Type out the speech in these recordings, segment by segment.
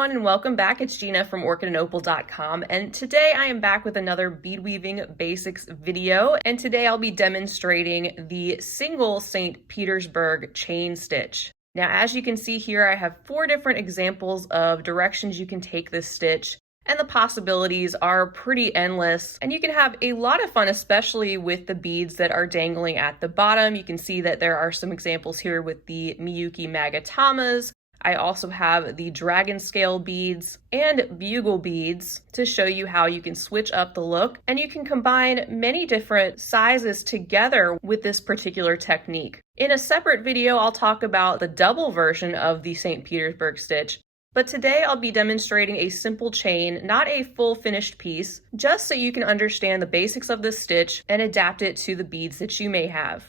everyone, and welcome back. It's Gina from orchidandopal.com, and today I am back with another bead weaving basics video, and today I'll be demonstrating the single St. Petersburg chain stitch. Now, as you can see here, I have 4 different examples of directions you can take this stitch, and the possibilities are pretty endless, and you can have a lot of fun, especially with the beads that are dangling at the bottom. You can see that there are some examples here with the Miyuki Magatamas. I also have the dragon scale beads and bugle beads to show you how you can switch up the look, and you can combine many different sizes together with this particular technique. In a separate video, I'll talk about the double version of the St. Petersburg stitch, but today I'll be demonstrating a simple chain, not a full finished piece, just so you can understand the basics of this stitch and adapt it to the beads that you may have.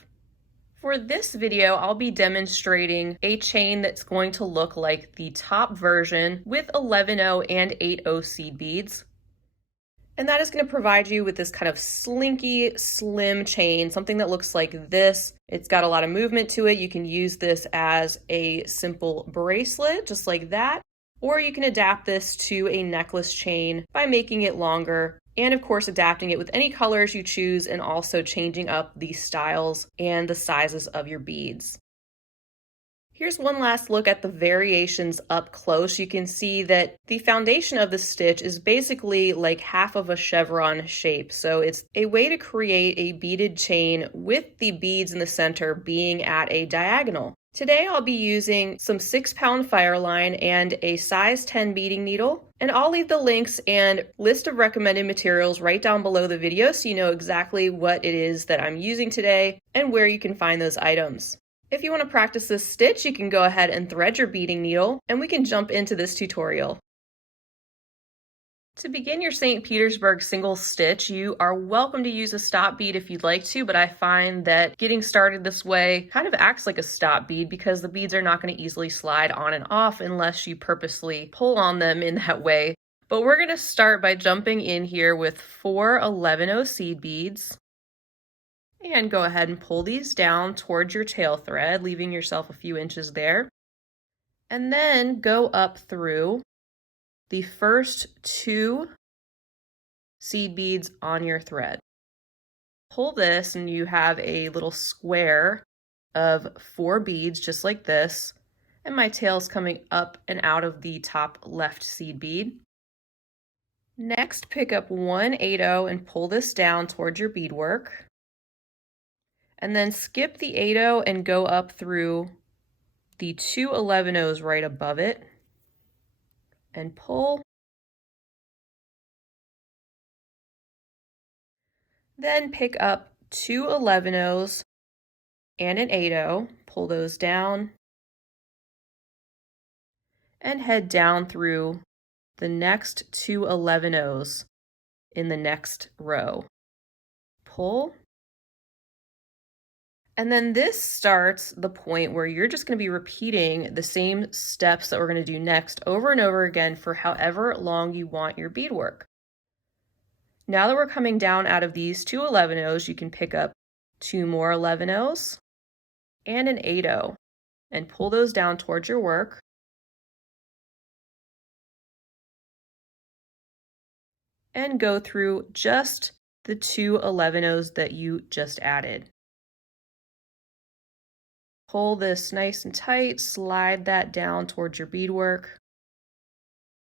For this video, I'll be demonstrating a chain that's going to look like the top version with 11/0 and 8/0 seed beads. And that is going to provide you with this kind of slinky, slim chain, something that looks like this. It's got a lot of movement to it. You can use this as a simple bracelet, just like that. Or you can adapt this to a necklace chain by making it longer, and of course adapting it with any colors you choose, and also changing up the styles and the sizes of your beads. Here's one last look at the variations up close. You can see that the foundation of the stitch is basically like half of a chevron shape. So it's a way to create a beaded chain with the beads in the center being at a diagonal. Today I'll be using some 6-pound Fireline and a size 10 beading needle, and I'll leave the links and list of recommended materials right down below the video so you know exactly what it is that I'm using today and where you can find those items. If you want to practice this stitch, you can go ahead and thread your beading needle, and we can jump into this tutorial. To begin your St. Petersburg single stitch, you are welcome to use a stop bead if you'd like to, but I find that getting started this way kind of acts like a stop bead because the beads are not going to easily slide on and off unless you purposely pull on them in that way. But we're going to start by jumping in here with 4 11/0 seed beads. And go ahead and pull these down towards your tail thread, leaving yourself a few inches there. And then go up through the first 2 seed beads on your thread. Pull this and you have a little square of 4 beads just like this, and my tail's coming up and out of the top left seed bead. Next, pick up 1 8/0 and pull this down towards your beadwork, and then skip the 8/0 and go up through the 2 11/0s right above it and pull. Then pick up 2 11/0s and an 8/0, pull those down, and head down through the next 2 11/0s in the next row. Pull. And then this starts the point where you're just going to be repeating the same steps that we're going to do next over and over again for however long you want your beadwork. Now that we're coming down out of these 2 11/0s, you can pick up 2 more 11/0s and an 8/0 and pull those down towards your work. And go through just the 2 11/0s that you just added. Pull this nice and tight, slide that down towards your beadwork.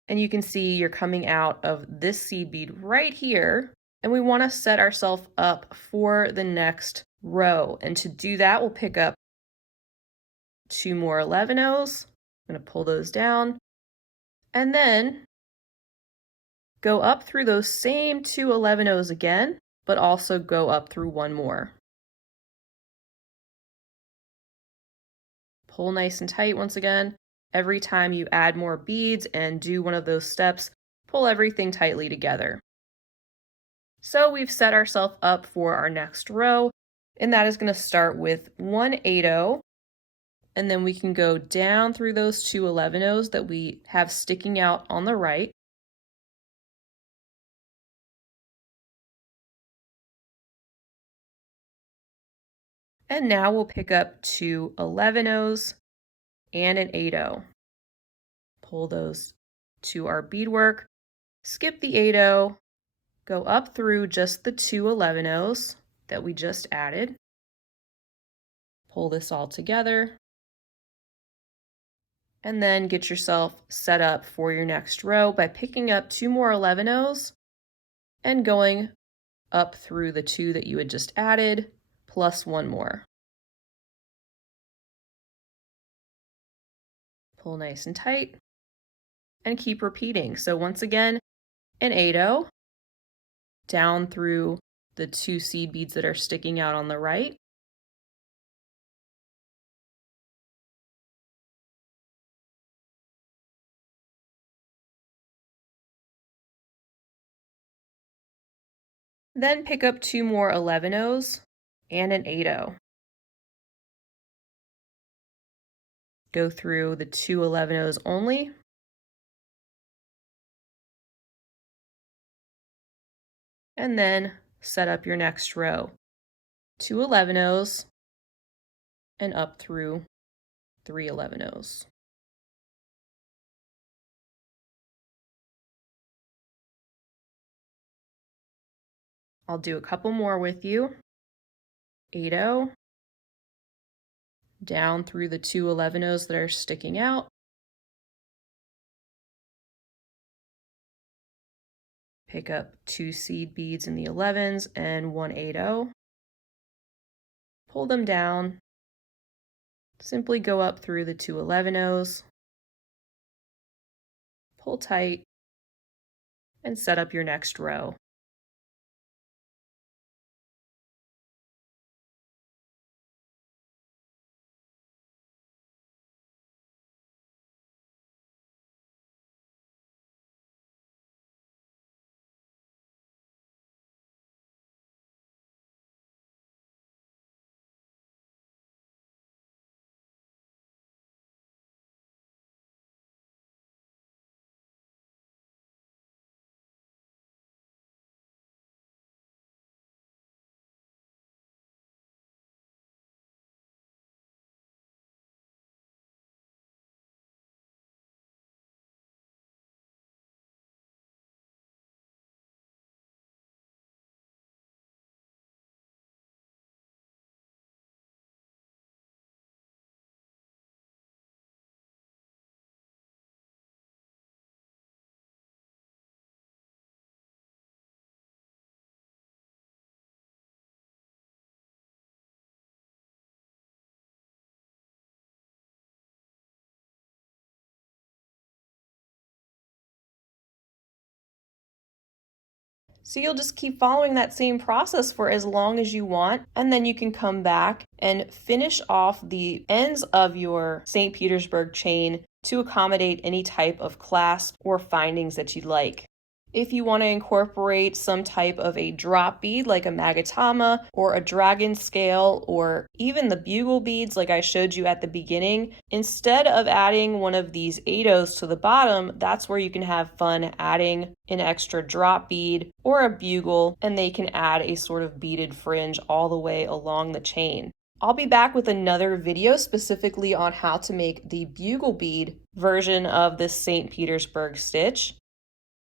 And you can see you're coming out of this seed bead right here, and we want to set ourselves up for the next row. And to do that, we'll pick up 2 more 11/0s. I'm going to pull those down, and then go up through those same 2 11/0s again, but also go up through 1 more. Pull nice and tight once again. Every time you add more beads and do one of those steps, pull everything tightly together. So we've set ourselves up for our next row, and that is going to start with 1 8/0, and then we can go down through those 2 11/0s that we have sticking out on the right. And now we'll pick up 2 11/0s and an 8/0. Pull those to our beadwork, skip the 8-0, go up through just the 2 11-0s that we just added, pull this all together, and then get yourself set up for your next row by picking up 2 more 11-0s and going up through the 2 that you had just added, plus 1 more. Pull nice and tight, and keep repeating. So once again, an 8-0, down through the 2 seed beads that are sticking out on the right, then pick up 2 more 11-0s and an 8-0. Go through the 2 11-0s only, and then set up your next row. 2 11-0s and up through 3 11-0s. I'll do a couple more with you. 8-0, down through the 2 11-0s that are sticking out, pick up 2 seed beads in the 11s and 1 8-0, pull them down, simply go up through the 2 11-0s, pull tight, and set up your next row. So you'll just keep following that same process for as long as you want, and then you can come back and finish off the ends of your St. Petersburg chain to accommodate any type of clasp or findings that you'd like. If you want to incorporate some type of a drop bead like a Magatama or a dragon scale or even the bugle beads like I showed you at the beginning, instead of adding one of these 8-0s to the bottom, that's where you can have fun adding an extra drop bead or a bugle, and they can add a sort of beaded fringe all the way along the chain. I'll be back with another video specifically on how to make the bugle bead version of this St. Petersburg stitch.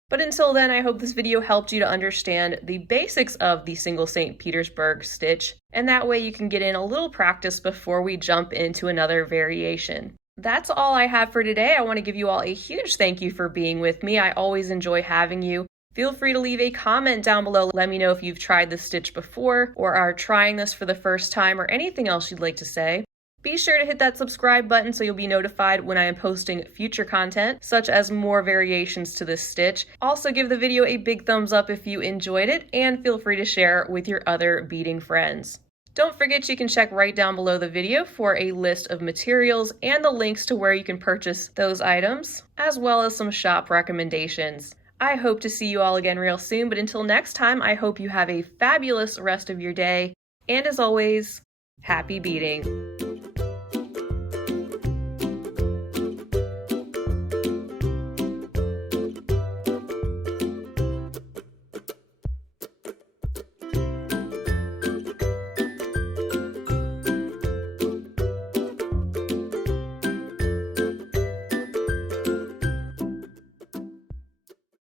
But until then, I hope this video helped you to understand the basics of the single St. Petersburg stitch, and that way you can get in a little practice before we jump into another variation. That's all I have for today. I want to give you all a huge thank you for being with me. I always enjoy having you. Feel free to leave a comment down below. Let me know if you've tried this stitch before or are trying this for the first time or anything else you'd like to say. Be sure to hit that subscribe button so you'll be notified when I am posting future content, such as more variations to this stitch. Also give the video a big thumbs up if you enjoyed it, and feel free to share with your other beading friends. Don't forget you can check right down below the video for a list of materials and the links to where you can purchase those items, as well as some shop recommendations. I hope to see you all again real soon, but until next time, I hope you have a fabulous rest of your day, and as always, happy beading!